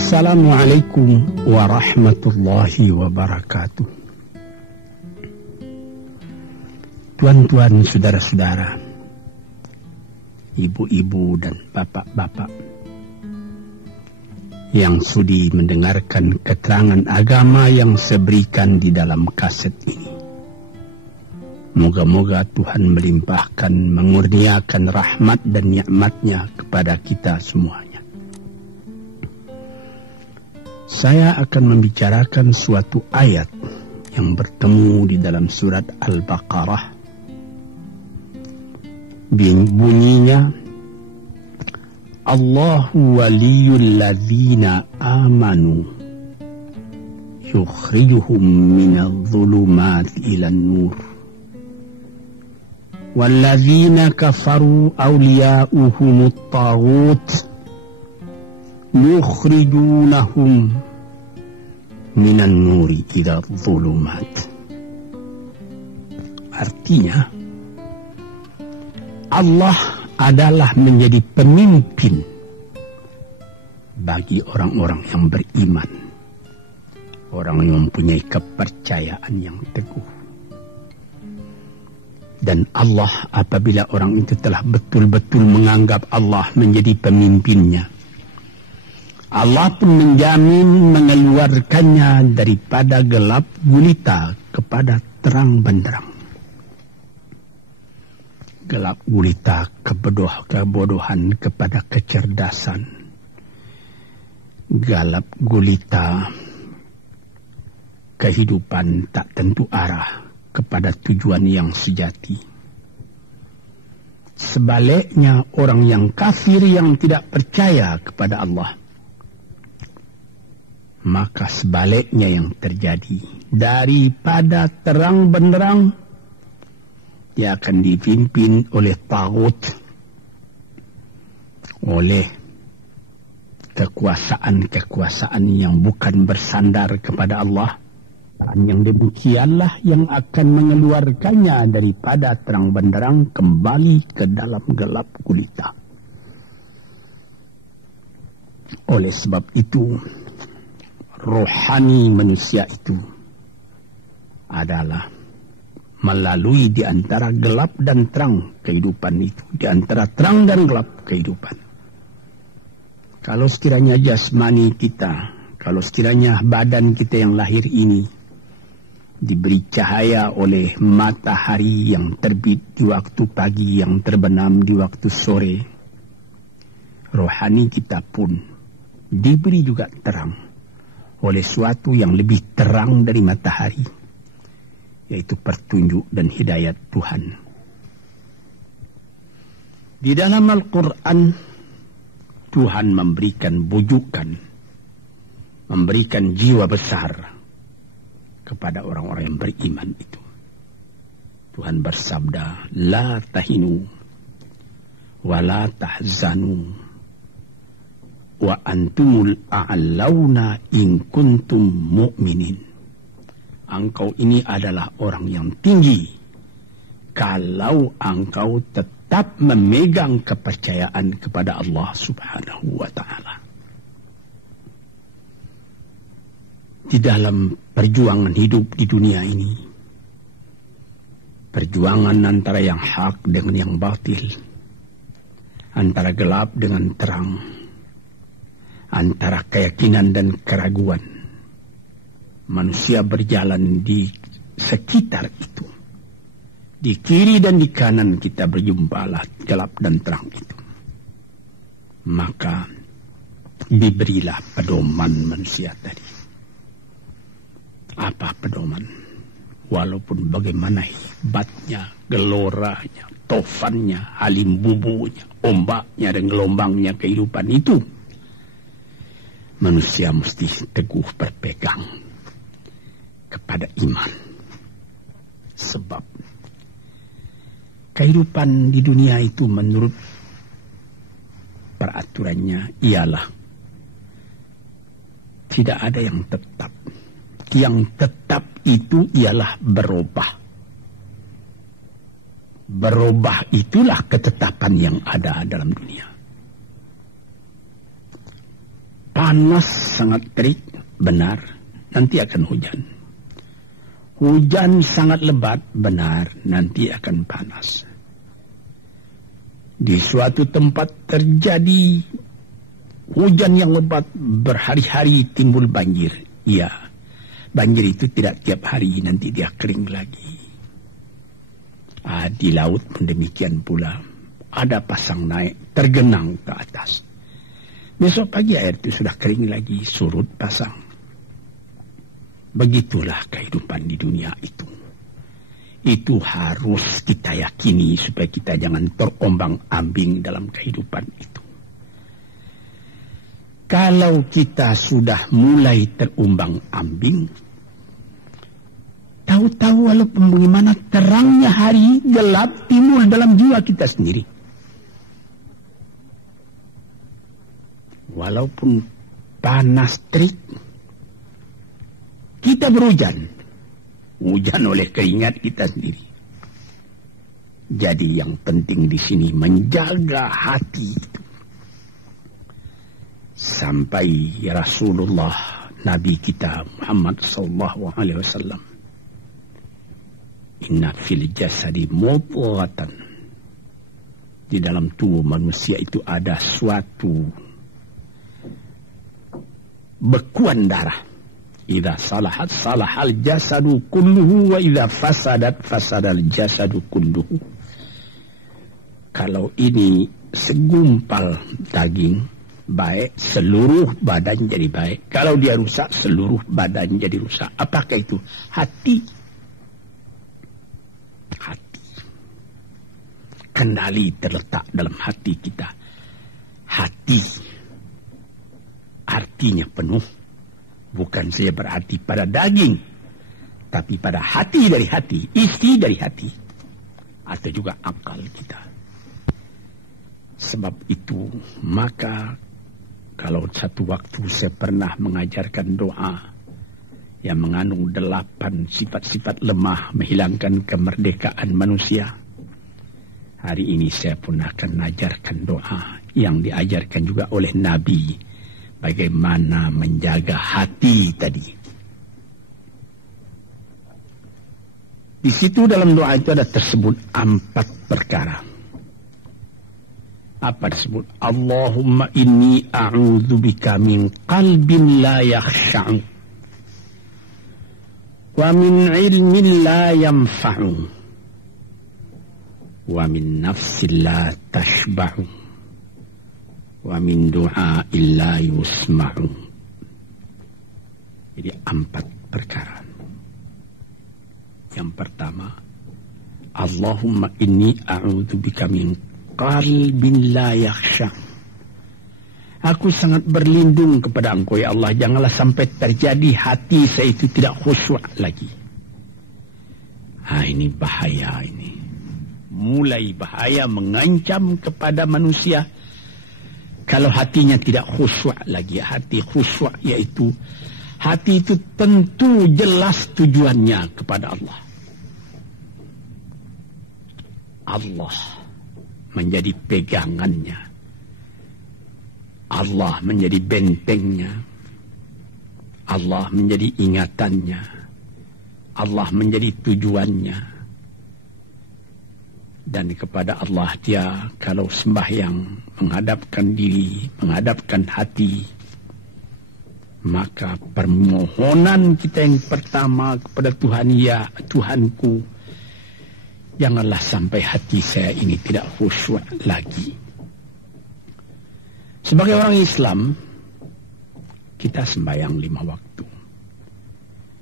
Assalamualaikum warahmatullahi wabarakatuh. Tuan-tuan, saudara-saudara, ibu-ibu dan bapak-bapak yang sudi mendengarkan keterangan agama yang saya berikan di dalam kaset ini. Moga-moga Tuhan melimpahkan, mengurniakan rahmat dan nikmat-Nya kepada kita semuanya. Saya akan membicarakan suatu ayat yang bertemu di dalam surat Al-Baqarah. Bunyinya, Allahu waliyul ladzina amanu yukhrijuhum minadh dhulumati ilan nur walladzina kafaru awliya'uhumut taghut yukhrijunahum minan nuri ila dhulumat. Artinya, Allah adalah menjadi pemimpin bagi orang-orang yang beriman, orang yang mempunyai kepercayaan yang teguh. Dan Allah, apabila orang itu telah betul-betul menganggap Allah menjadi pemimpinnya, Allah pun menjamin mengeluarkannya daripada gelap gulita kepada terang benderang. Gelap gulita kebodohan kepada kecerdasan. Gelap gulita kehidupan tak tentu arah kepada tujuan yang sejati. Sebaliknya, orang yang kafir yang tidak percaya kepada Allah, maka sebaliknya yang terjadi, daripada terang benderang, dia akan dipimpin oleh taghut, oleh kekuasaan-kekuasaan yang bukan bersandar kepada Allah. Dan yang demikianlah yang akan mengeluarkannya daripada terang benderang kembali ke dalam gelap gulita. Oleh sebab itu, rohani manusia itu adalah melalui di antara gelap dan terang kehidupan itu, di antara terang dan gelap kehidupan. Kalau sekiranya jasmani kita, kalau sekiranya badan kita yang lahir ini diberi cahaya oleh matahari yang terbit di waktu pagi, yang terbenam di waktu sore, rohani kita pun diberi juga terang oleh suatu yang lebih terang dari matahari, yaitu petunjuk dan hidayat Tuhan. Di dalam Al-Quran, Tuhan memberikan bujukan, memberikan jiwa besar kepada orang-orang yang beriman itu. Tuhan bersabda, La tahinu wa la tahzanu wa antumul a'launa in kuntum mu'minin. Engkau ini adalah orang yang tinggi kalau engkau tetap memegang kepercayaan kepada Allah Subhanahu wa ta'ala. Di dalam perjuangan hidup di dunia ini, perjuangan antara yang hak dengan yang batil, antara gelap dengan terang, antara keyakinan dan keraguan, manusia berjalan di sekitar itu. Di kiri dan di kanan kita berjumpalah gelap dan terang itu. Maka diberilah pedoman manusia tadi. Apa pedoman? Walaupun bagaimana hebatnya, geloranya, tofannya, halim bubunya, ombaknya dan gelombangnya kehidupan itu, manusia mesti teguh berpegang kepada iman. Sebab kehidupan di dunia itu menurut peraturannya ialah tidak ada yang tetap. Yang tetap itu ialah berubah. Berubah itulah ketetapan yang ada dalam dunia. panas sangat terik, benar, nanti akan hujan. Hujan sangat lebat, benar, nanti akan panas. Di suatu tempat terjadi hujan yang lebat, berhari-hari timbul banjir. Ya, banjir itu tidak tiap hari, nanti dia kering lagi. Di laut pun demikian pula. Ada pasang naik, tergenang ke atas. Besok pagi air itu sudah kering lagi, surut pasang. Begitulah kehidupan di dunia itu. Itu harus kita yakini supaya kita jangan terombang-ambing dalam kehidupan itu. Kalau kita sudah mulai terombang-ambing, tahu-tahu walaupun bagaimana terangnya hari, gelap timbul dalam jiwa kita sendiri. Walaupun panas terik, kita berhujan. Hujan oleh keringat kita sendiri. Jadi yang penting di sini menjaga hati itu. Sampai Rasulullah, Nabi kita Muhammad sallallahu alaihi wasallam, inna fil jasadi mudghatan, di dalam tubuh manusia itu ada suatu bekuan darah. Idza salahat salahal jasadu kulluhu wa idza fasadat fasadal jasadu kulluhu. Kalau ini segumpal daging baik, seluruh badan jadi baik. Kalau dia rusak, seluruh badan jadi rusak. Apakah itu? Hati. Hati. Kendali terletak dalam hati kita. Hati artinya penuh. Bukan saja berarti pada daging, tapi pada hati dari hati, isi dari hati, atau juga akal kita. Sebab itu, maka kalau satu waktu saya pernah mengajarkan doa yang mengandung 8 sifat-sifat lemah menghilangkan kemerdekaan manusia, hari ini saya pun akan mengajarkan doa yang diajarkan juga oleh Nabi. Bagaimana menjaga hati tadi. Di situ dalam doa itu ada tersebut 4 perkara. Apa tersebut? Allahumma inni a'udzubika min qalbin la yakhsha'u wa min ilmin la yanfa'u wa min nafsin la tashba'u wa min du'a illa yusma'u. Jadi 4 perkara. Yang pertama, Allahumma inni a'udzubika min qalbin la yakhsha. Aku sangat berlindung kepada Engkau ya Allah, janganlah sampai terjadi hati saya itu tidak khusyuk lagi. Ini bahaya ini. Mulai bahaya, mengancam kepada manusia. Kalau hatinya tidak khusyuk lagi, hati khusyuk yaitu hati itu tentu jelas tujuannya kepada Allah. Allah menjadi pegangannya. Allah menjadi bentengnya. Allah menjadi ingatannya. Allah menjadi tujuannya. Dan kepada Allah dia kalau sembahyang menghadapkan diri, menghadapkan hati, maka permohonan kita yang pertama kepada Tuhan, ya Tuhanku, janganlah sampai hati saya ini tidak khusyuk lagi. Sebagai orang Islam, kita sembahyang 5 waktu.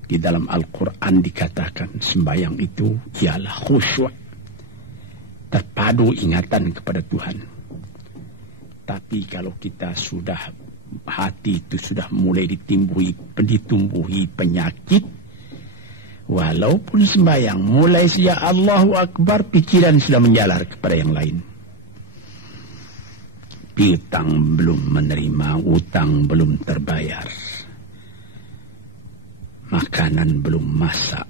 Di dalam Al-Quran dikatakan sembahyang itu ialah khusyuk, terpadu ingatan kepada Tuhan. Tapi kalau kita sudah, hati itu sudah mulai ditumbuhi penyakit, walaupun sembahyang, mulai sejak Allahu Akbar, pikiran sudah menjalar kepada yang lain. Piutang belum menerima, utang belum terbayar, makanan belum masak,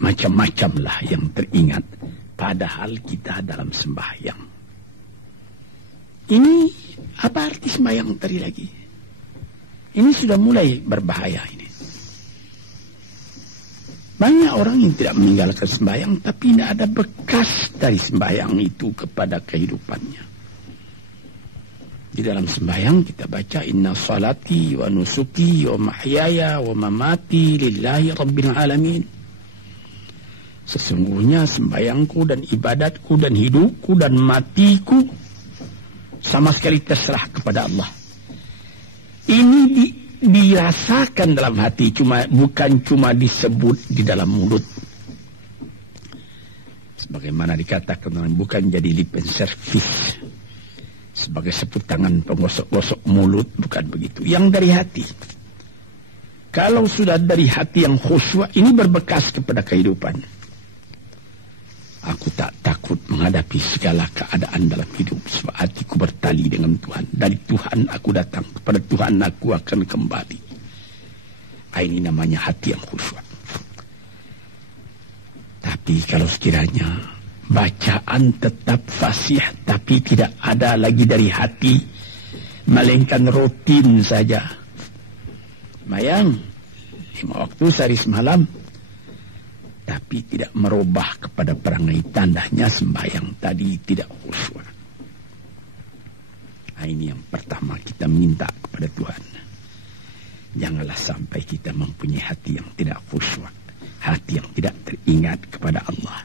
macam-macam lah yang teringat. Padahal kita dalam sembahyang. Ini apa arti sembahyang tadi lagi? Ini sudah mulai berbahaya ini. Banyak orang yang tidak meninggalkan sembahyang, tapi tidak ada bekas dari sembahyang itu kepada kehidupannya. Di dalam sembahyang kita baca, inna salati wa nusuki wa mahyaya wa mamati lillahi rabbil alamin. Sesungguhnya sembahyangku dan ibadatku dan hidupku dan matiku sama sekali terserah kepada Allah. Ini dirasakan dalam hati, bukan cuma disebut di dalam mulut. Sebagaimana dikatakan, bukan jadi lip service sebagai seput tangan penggosok-gosok mulut, bukan begitu. Yang dari hati. Kalau sudah dari hati yang khusyuk, ini berbekas kepada kehidupan. Aku tak takut menghadapi segala keadaan dalam hidup, sebab hatiku bertali dengan Tuhan. Dari Tuhan aku datang, kepada Tuhan aku akan kembali. Ini namanya hati yang khusyuk. Tapi kalau sekiranya bacaan tetap fasih, tapi tidak ada lagi dari hati, melainkan rutin saja. Mayang 5 waktu sehari semalam, tapi tidak merubah kepada perangai, tandanya sembahyang tadi tidak khusyuk. Ini yang pertama kita minta kepada Tuhan. Janganlah sampai kita mempunyai hati yang tidak khusyuk, hati yang tidak teringat kepada Allah.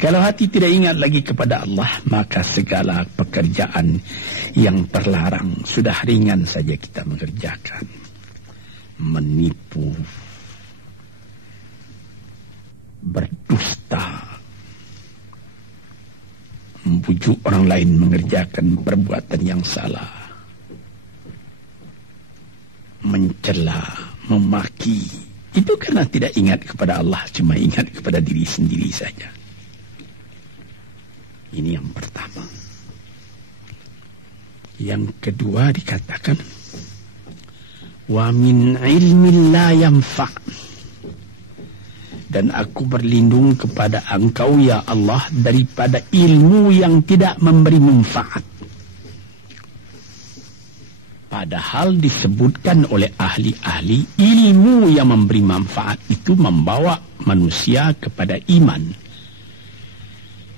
Kalau hati tidak ingat lagi kepada Allah, maka segala pekerjaan yang terlarang sudah ringan saja kita mengerjakan. Menipu, berdusta, membujuk orang lain mengerjakan perbuatan yang salah, mencela, memaki. Itu karena tidak ingat kepada Allah, cuma ingat kepada diri sendiri saja. Ini yang pertama. Yang kedua dikatakan, wa min ilmin la yanfa'. Dan aku berlindung kepada Engkau ya Allah daripada ilmu yang tidak memberi manfaat. Padahal disebutkan oleh ahli-ahli, ilmu yang memberi manfaat itu membawa manusia kepada iman.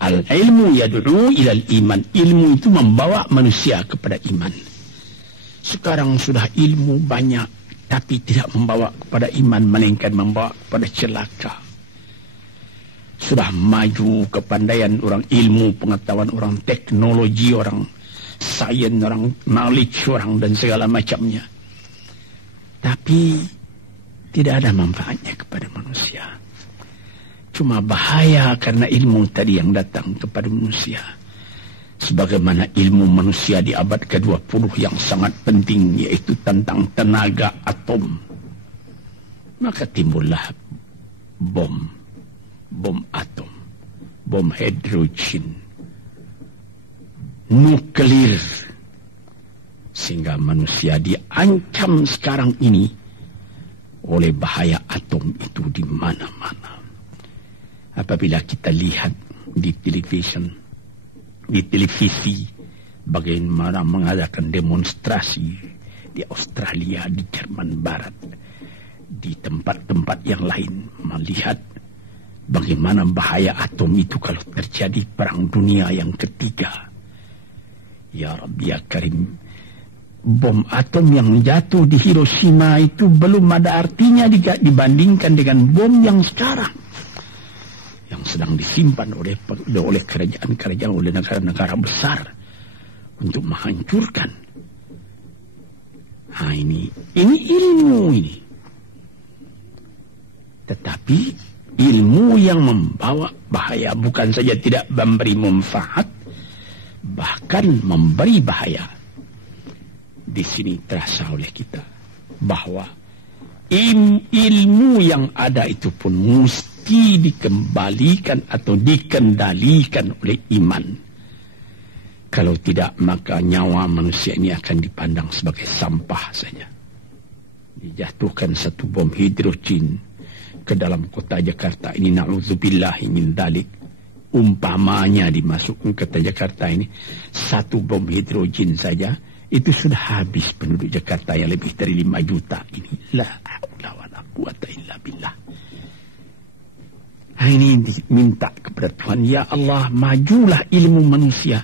Al-ilmu yad'u ilal iman. Ilmu itu membawa manusia kepada iman. Sekarang sudah ilmu banyak, tapi tidak membawa kepada iman, melainkan membawa kepada celaka. Sudah maju kepandaian orang, ilmu, pengetahuan orang, teknologi orang, sains orang, knowledge orang, dan segala macamnya. Tapi tidak ada manfaatnya kepada manusia. Cuma bahaya karena ilmu tadi yang datang kepada manusia. Sebagaimana ilmu manusia di abad ke-20 yang sangat penting, yaitu tentang tenaga atom. Maka timbullah bom atom, bom hidrogen, nuklir. Sehingga manusia diancam sekarang ini oleh bahaya atom itu di mana-mana. Apabila kita lihat di televisi bagaimana mengadakan demonstrasi di Australia, di Jerman Barat, di tempat-tempat yang lain, melihat bagaimana bahaya atom itu kalau terjadi perang dunia yang ketiga. Ya Rabbi ya Karim, bom atom yang jatuh di Hiroshima itu belum ada artinya dibandingkan dengan bom yang sekarang, yang sedang disimpan oleh kerajaan-kerajaan, oleh negara-negara besar untuk menghancurkan. Ini ilmu ini. Tetapi ilmu yang membawa bahaya, bukan saja tidak memberi manfaat, bahkan memberi bahaya. Di sini terasa oleh kita bahwa ilmu yang ada itu pun mesti dikembalikan atau dikendalikan oleh iman. Kalau tidak, maka nyawa manusia ini akan dipandang sebagai sampah saja. Dijatuhkan satu bom hidrogen ke dalam kota Jakarta ini, na'udzubillahi min dzalik. Umpamanya dimasukkan ke kota Jakarta ini, satu bom hidrogen saja itu sudah habis penduduk Jakarta yang lebih dari 5 juta ini. La haula wala quwata illa billah. Ini minta kepada Tuhan, ya Allah, majulah ilmu manusia,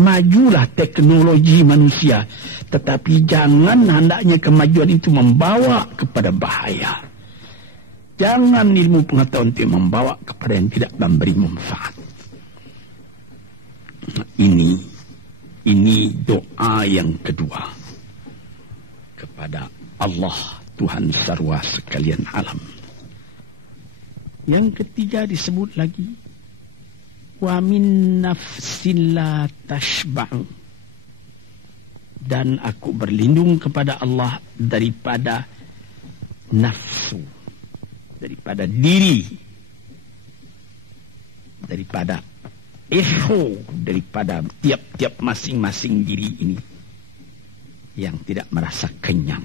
majulah teknologi manusia, tetapi jangan hendaknya kemajuan itu membawa kepada bahaya. Jangan ilmu pengetahuan itu membawa kepada yang tidak memberi manfaat. Ini doa yang kedua kepada Allah, Tuhan sarwa sekalian alam. Yang ketiga disebut lagi, wa min nafsin la tashba'u, dan aku berlindung kepada Allah daripada nafsu, daripada diri, daripada ego, daripada tiap-tiap masing-masing diri ini yang tidak merasa kenyang.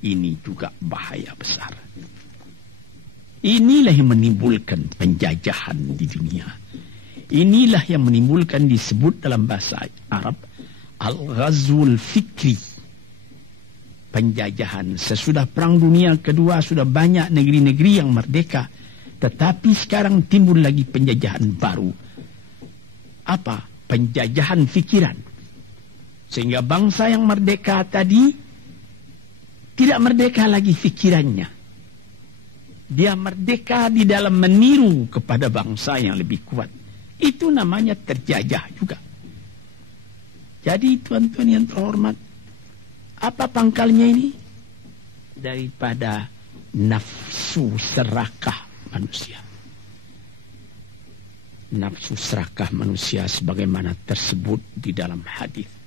Ini juga bahaya besar. Inilah yang menimbulkan penjajahan di dunia. Inilah yang menimbulkan, disebut dalam bahasa Arab, al-ghazwul fikri. Penjajahan. Sesudah Perang Dunia Kedua sudah banyak negeri-negeri yang merdeka. Tetapi sekarang timbul lagi penjajahan baru. Apa? Penjajahan fikiran. Sehingga bangsa yang merdeka tadi tidak merdeka lagi fikirannya. Dia merdeka di dalam meniru kepada bangsa yang lebih kuat. Itu namanya terjajah juga. Jadi tuan-tuan yang terhormat, apa pangkalnya ini? Daripada nafsu serakah manusia. Nafsu serakah manusia sebagaimana tersebut di dalam hadis.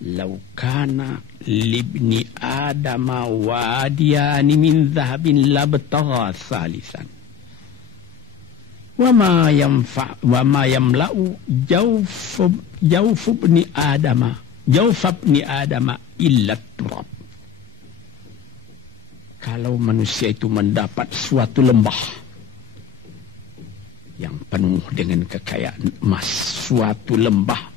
Lau kana libni adama wadiyani min dhahabin labtagha thalithan wa ma yamla'u jawfubni adama illa turab. Kalau manusia itu mendapat suatu lembah yang penuh dengan kekayaan emas, suatu lembah,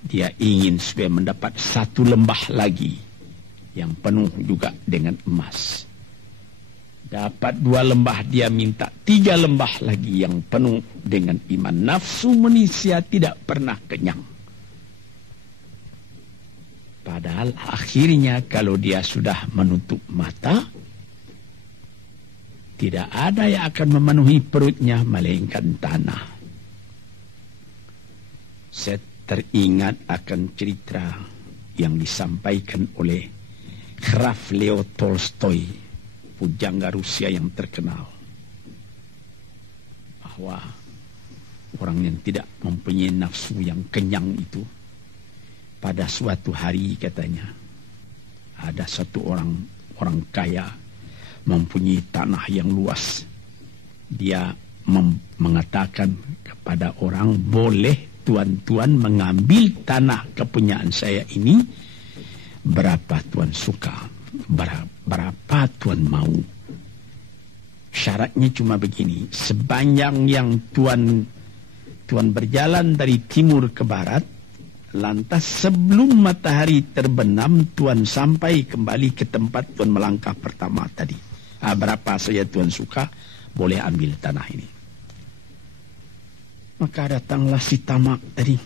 dia ingin supaya mendapat satu lembah lagi yang penuh juga dengan emas. Dapat 2 lembah, dia minta 3 lembah lagi yang penuh dengan iman. Nafsu manusia tidak pernah kenyang. Padahal akhirnya kalau dia sudah menutup mata, tidak ada yang akan memenuhi perutnya melainkan tanah. Teringat akan cerita yang disampaikan oleh Graf Leo Tolstoy, pujangga Rusia yang terkenal, bahwa orang yang tidak mempunyai nafsu yang kenyang itu, pada suatu hari katanya, ada satu orang kaya mempunyai tanah yang luas. Dia mengatakan kepada orang, boleh tuan-tuan mengambil tanah kepunyaan saya ini, berapa tuan suka, berapa tuan mau. Syaratnya cuma begini, sepanjang yang tuan berjalan dari timur ke barat, lantas sebelum matahari terbenam, tuan sampai kembali ke tempat tuan melangkah pertama tadi. Berapa saja tuan suka, boleh ambil tanah ini. Maka datanglah si tamak tadi.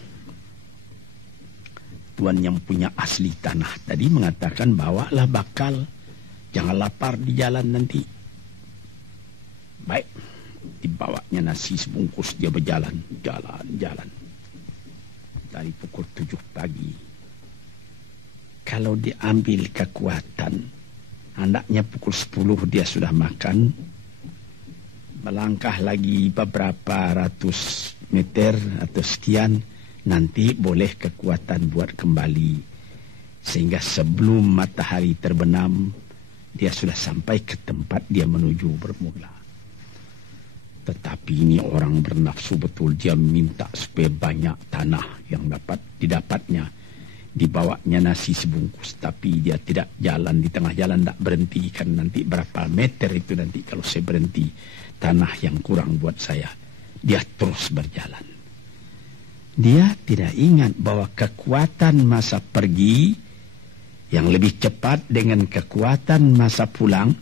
Tuan yang punya asli tanah tadi mengatakan, bawalah bakal, jangan lapar di jalan nanti. Baik, dibawanya nasi sebungkus, dia berjalan, jalan. Dari pukul 7 pagi. Kalau diambil kekuatan, hendaknya pukul 10 dia sudah makan. Melangkah lagi beberapa ratus meter atau sekian, nanti boleh kekuatan buat kembali. Sehingga sebelum matahari terbenam, dia sudah sampai ke tempat dia menuju bermula. Tetapi ini orang bernafsu betul, dia minta supaya banyak tanah yang didapatnya. Dibawanya nasi sebungkus, tapi dia tidak jalan, di tengah jalan tidak berhenti, kan nanti berapa meter itu nanti kalau saya berhenti, tanah yang kurang buat saya. Dia terus berjalan. Dia tidak ingat bahwa kekuatan masa pergi yang lebih cepat dengan kekuatan masa pulang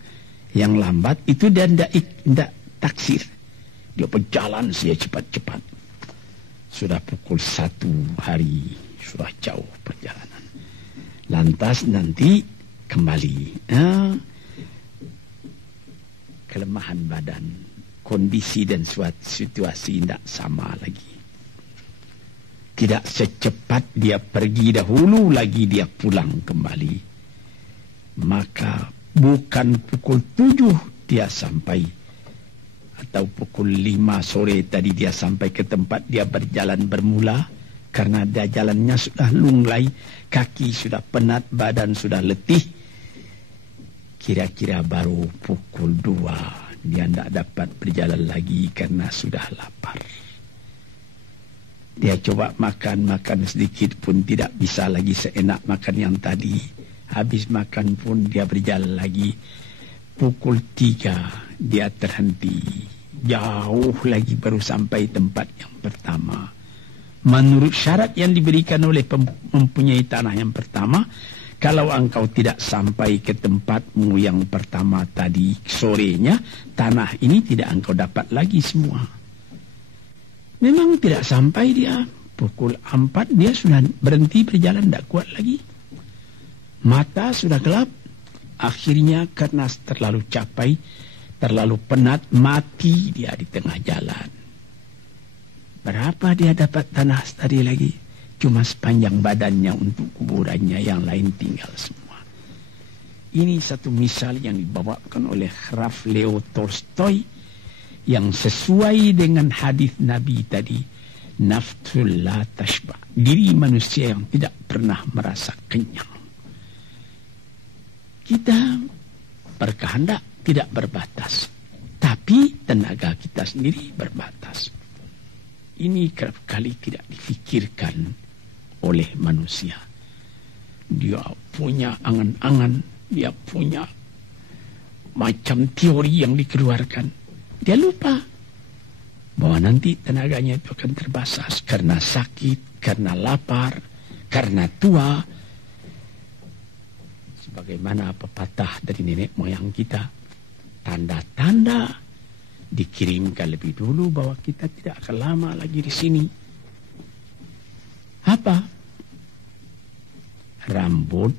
yang lambat itu dia tidak taksir. Dia berjalan saja cepat-cepat. Sudah pukul 1 hari, sudah jauh perjalanan. Lantas nanti kembali. Kelemahan badan, kondisi dan suatu situasi tidak sama lagi. Tidak secepat dia pergi dahulu lagi dia pulang kembali. Maka bukan pukul 7 dia sampai, atau pukul 5 sore tadi dia sampai ke tempat dia berjalan bermula, karena dia jalannya sudah lunglai, kaki sudah penat, badan sudah letih. Kira-kira baru pukul 2 dia tidak dapat berjalan lagi karena sudah lapar. Dia coba makan sedikit pun tidak bisa lagi seenak makan yang tadi. Habis makan pun dia berjalan lagi. Pukul 3 dia terhenti. Jauh lagi baru sampai tempat yang pertama. Menurut syarat yang diberikan oleh mempunyai tanah yang pertama, kalau engkau tidak sampai ke tempatmu yang pertama tadi sorenya, tanah ini tidak engkau dapat lagi semua. Memang tidak sampai dia. Pukul 4 dia sudah berhenti berjalan, tidak kuat lagi. Mata sudah gelap. Akhirnya karena terlalu capai, terlalu penat, mati dia di tengah jalan. Berapa dia dapat tanah tadi lagi? Cuma sepanjang badannya untuk kuburannya, yang lain tinggal semua. Ini satu misal yang dibawakan oleh Graf Leo Tolstoy yang sesuai dengan hadis Nabi tadi, nafsul la tashba, diri manusia yang tidak pernah merasa kenyang. Kita berkehendak tidak berbatas, tapi tenaga kita sendiri berbatas. Ini kerap kali tidak difikirkan oleh manusia. Dia punya angan-angan, dia punya macam teori yang dikeluarkan. Dia lupa bahwa nanti tenaganya itu akan terbatas karena sakit, karena lapar, karena tua. Sebagaimana pepatah dari nenek moyang kita, tanda-tanda dikirimkan lebih dulu bahwa kita tidak akan lama lagi di sini. Apa? Rambut,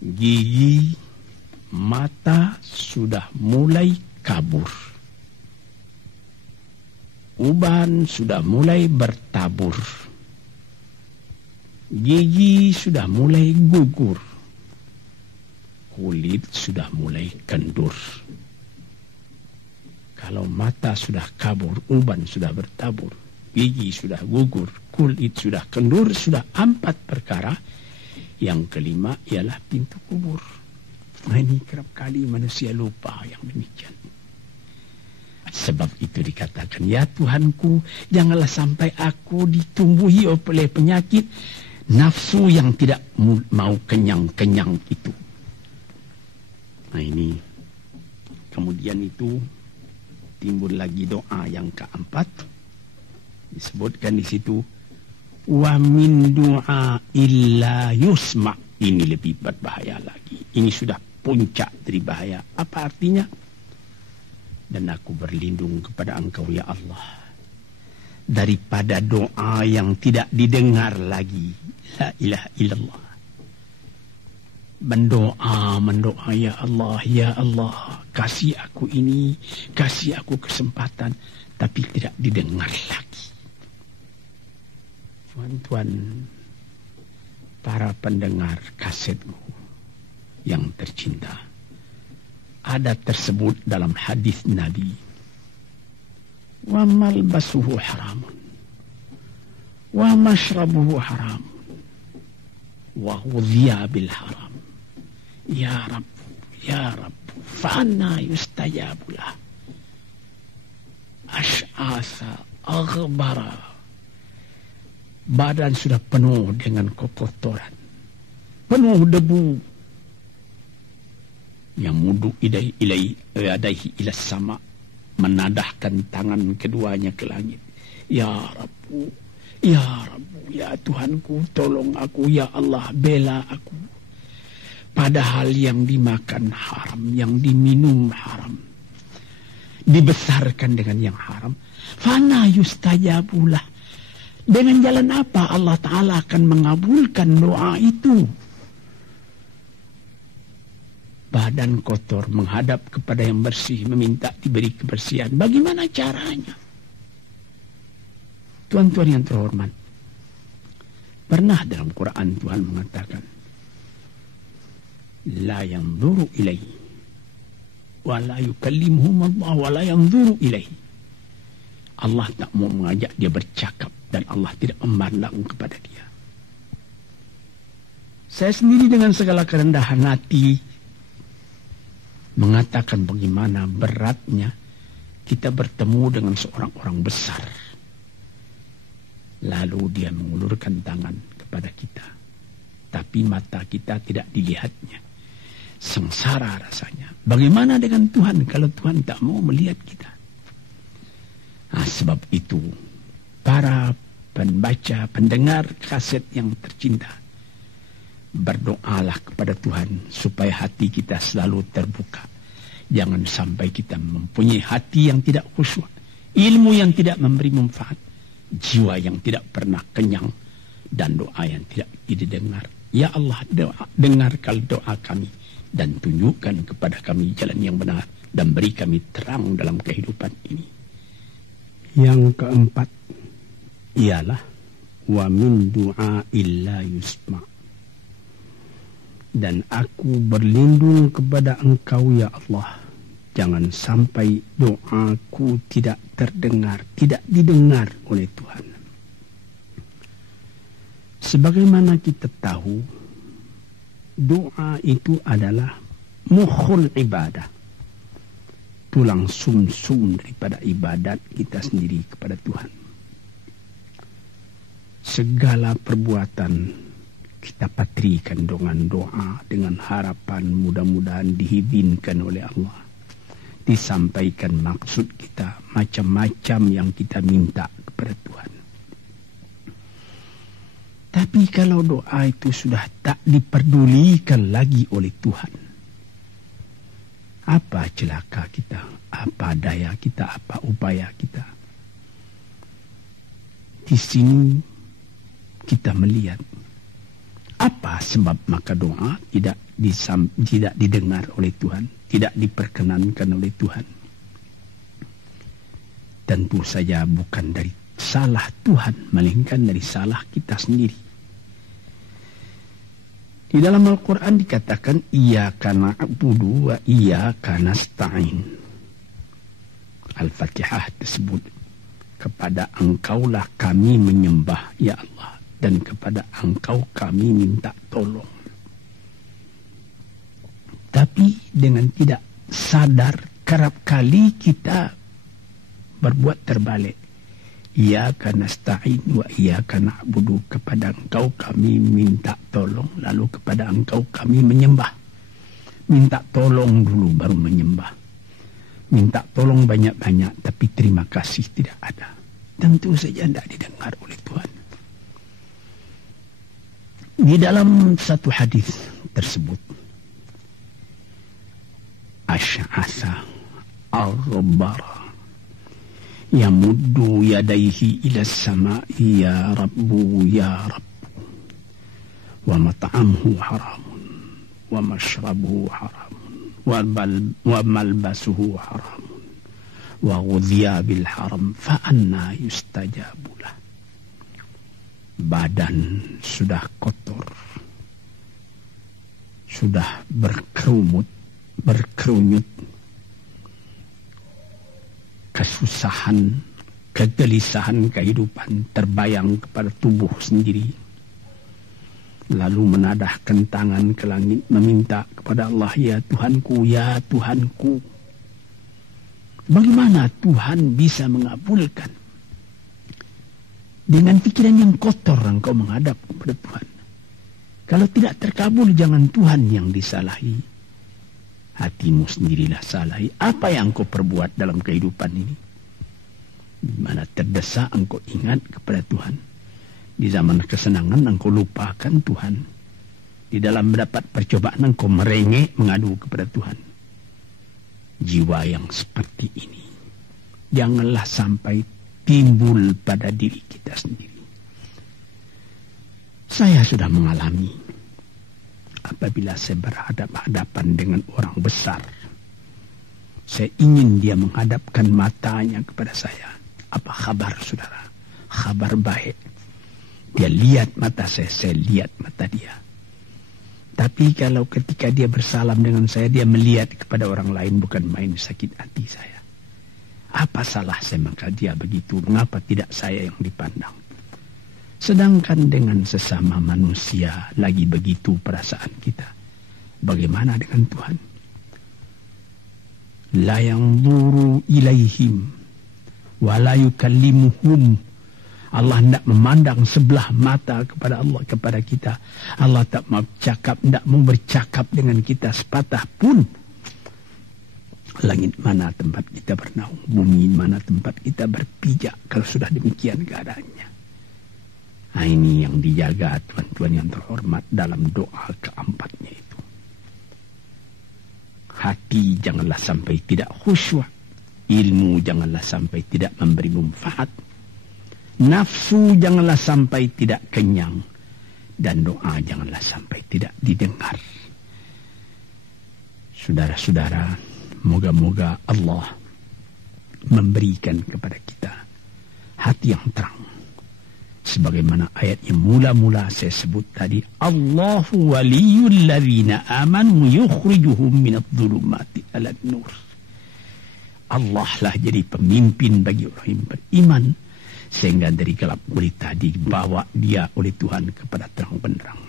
gigi, mata sudah mulai kabur. Uban sudah mulai bertabur. Gigi sudah mulai gugur. Kulit sudah mulai kendur. Kalau mata sudah kabur, uban sudah bertabur, gigi sudah gugur, kulit sudah kendur, sudah 4 perkara. Yang kelima ialah pintu kubur. Nah, ini kerap kali manusia lupa yang demikian. Sebab itu dikatakan, ya Tuhanku, janganlah sampai aku ditumbuhi oleh penyakit nafsu yang tidak mau kenyang-kenyang itu. Nah ini, kemudian itu timbul lagi doa yang keempat. Disebutkan di situ, wa min du'a illa yusma. Ini lebih berbahaya lagi. Ini sudah puncak dari bahaya. Apa artinya? Dan aku berlindung kepada Engkau ya Allah, daripada doa yang tidak didengar lagi. La ilaha illallah. Mendoa, ya Allah, kasih aku ini, kasih aku kesempatan, tapi tidak didengar lagi. Tuan-tuan, para pendengar kasetku yang tercinta, ada tersebut dalam hadis Nabi, wa malbasuhu haramun, wa mashrabuhu haramun, wa ghudhiya bil haram. Ya Rabb, fa'anna yustajabulah. Ash'asa aghbara. Badan sudah penuh dengan kotoran, penuh debu. Yang mudu ilaihi ila sama, menadahkan tangan keduanya ke langit. Ya Rabbu, ya Rabbu, ya Tuhanku, tolong aku, ya Allah, bela aku. Padahal yang dimakan haram, yang diminum haram, dibesarkan dengan yang haram. Fana yustajabulah. Dengan jalan apa Allah Ta'ala akan mengabulkan doa itu? Badan kotor menghadap kepada yang bersih, meminta diberi kebersihan. Bagaimana caranya? Tuan-tuan yang terhormat, pernah dalam Quran Tuhan mengatakan, la yanzuru ilaihi wa la yukallimuhum Allah wa la yanzuru ilaihi. Allah tak mau mengajak dia bercakap dan Allah tidak memandang kepada dia. Saya sendiri dengan segala kerendahan hati mengatakan bagaimana beratnya kita bertemu dengan seorang orang besar. Lalu dia mengulurkan tangan kepada kita, tapi mata kita tidak dilihatnya. Sengsara rasanya. Bagaimana dengan Tuhan kalau Tuhan tak mau melihat kita? Nah, sebab itu para pembaca, pendengar kaset yang tercinta, berdoalah kepada Tuhan supaya hati kita selalu terbuka. Jangan sampai kita mempunyai hati yang tidak khusyuk, ilmu yang tidak memberi manfaat, jiwa yang tidak pernah kenyang, dan doa yang tidak didengar. Ya Allah, dengarkan doa kami dan tunjukkan kepada kami jalan yang benar dan beri kami terang dalam kehidupan ini. Yang keempat ialah wa min du'a illa yusma'. Dan aku berlindung kepada Engkau ya Allah, jangan sampai doaku tidak terdengar, tidak didengar oleh Tuhan. Sebagaimana kita tahu, doa itu adalah mukhul ibadah, tulang sumsum daripada ibadat kita sendiri kepada Tuhan. Segala perbuatan kita patrikan dengan doa, dengan harapan mudah-mudahan diizinkan oleh Allah. Disampaikan maksud kita, macam-macam yang kita minta kepada Tuhan. Tapi kalau doa itu sudah tak diperdulikan lagi oleh Tuhan, apa celaka kita, apa daya kita, apa upaya kita? Di sini kita melihat apa sebab maka doa tidak didengar oleh Tuhan, tidak diperkenankan oleh Tuhan. Tentu saja bukan dari salah Tuhan, melainkan dari salah kita sendiri. Di dalam Al-Quran dikatakan, Iyyaka na'budu wa iyyaka nasta'in. Al-Fatihah tersebut, kepada Engkaulah kami menyembah, ya Allah, dan kepada Engkau kami minta tolong. Tapi dengan tidak sadar, kerap kali kita berbuat terbalik. Iyyaka nasta'in wa iyyaka na'budu, kepada Engkau kami minta tolong, lalu kepada Engkau kami menyembah. Minta tolong dulu baru menyembah. Minta tolong banyak-banyak tapi terima kasih tidak ada. Tentu saja tidak didengar oleh Tuhan. Di dalam satu hadis tersebut, Asy'atha ar-rabbara yamuddu yadayhi ila as-sama'i ya Rabbu ya Rabbu, wa mat'amuhu haramun wa mashrabuhu haramun wa malbasuhu haramun wa ghudhiya bil haram fa anna yustajabulah. Badan sudah kotor, sudah berkerunyut, kesusahan, kegelisahan kehidupan terbayang kepada tubuh sendiri. Lalu menadahkan tangan ke langit meminta kepada Allah, ya Tuhanku, ya Tuhanku. Bagaimana Tuhan bisa mengabulkan? Dengan pikiran yang kotor engkau menghadap kepada Tuhan. Kalau tidak terkabul, jangan Tuhan yang disalahi. Hatimu sendirilah salah. Apa yang engkau perbuat dalam kehidupan ini? Di mana terdesak engkau ingat kepada Tuhan. Di zaman kesenangan engkau lupakan Tuhan. Di dalam mendapat percobaan engkau merengek mengadu kepada Tuhan. Jiwa yang seperti ini janganlah sampai timbul pada diri kita sendiri. Saya sudah mengalami apabila saya berhadapan-hadapan dengan orang besar. Saya ingin dia menghadapkan matanya kepada saya. Apa kabar saudara? Kabar baik. Dia lihat mata saya lihat mata dia. Tapi kalau ketika dia bersalam dengan saya, dia melihat kepada orang lain, bukan main sakit hati saya. Apa salah saya maka dia begitu? Mengapa tidak saya yang dipandang? Sedangkan dengan sesama manusia lagi begitu perasaan kita. Bagaimana dengan Tuhan? La yanzuru ilaihim wa la yukallimuhum. Allah tidak memandang sebelah mata kepada Allah, kepada kita. Allah tak mau cakap, tidak mau bercakap dengan kita sepatah pun. Langit mana tempat kita bernaung, bumi mana tempat kita berpijak kalau sudah demikian keadaannya. Nah, ini yang dijaga tuan-tuan yang terhormat dalam doa keempatnya itu. Hati janganlah sampai tidak khusyuk. Ilmu janganlah sampai tidak memberi manfaat. Nafsu janganlah sampai tidak kenyang. Dan doa janganlah sampai tidak didengar. Saudara-saudara, moga-moga Allah memberikan kepada kita hati yang terang. Sebagaimana ayat yang mula-mula saya sebut tadi. Allahu waliyul ladzina amanu yukhrijuhum minadh-dhulumati alan nur. Allah lah jadi pemimpin bagi orang yang beriman. Sehingga dari gelap gulita dibawa dia oleh Tuhan kepada terang benderang.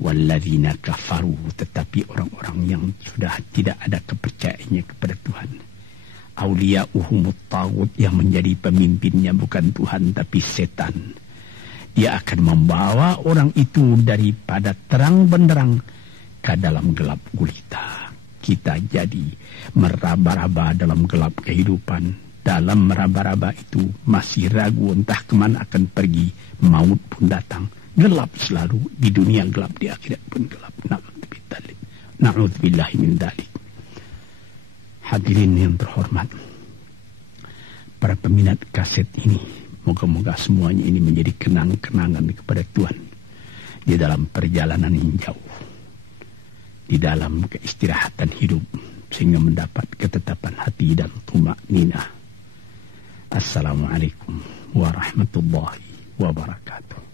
Walladzina kafaru, tetapi orang-orang yang sudah tidak ada kepercayaannya kepada Tuhan. Auliya'uhumut taghut, yang menjadi pemimpinnya bukan Tuhan tapi setan. Dia akan membawa orang itu daripada terang benderang ke dalam gelap gulita. Kita jadi meraba-raba dalam gelap kehidupan. Dalam meraba-raba itu masih ragu entah kemana akan pergi. Maut pun datang. Gelap selalu. Di dunia gelap, di akhirat pun gelap. Na'udzubillahi min dzalik. Hadirin yang terhormat, para peminat kaset ini, moga-moga semuanya ini menjadi kenang-kenangan kepada Tuhan di dalam perjalanan yang jauh, di dalam keistirahatan hidup, sehingga mendapat ketetapan hati dan tumakninah. Assalamualaikum warahmatullahi wabarakatuh.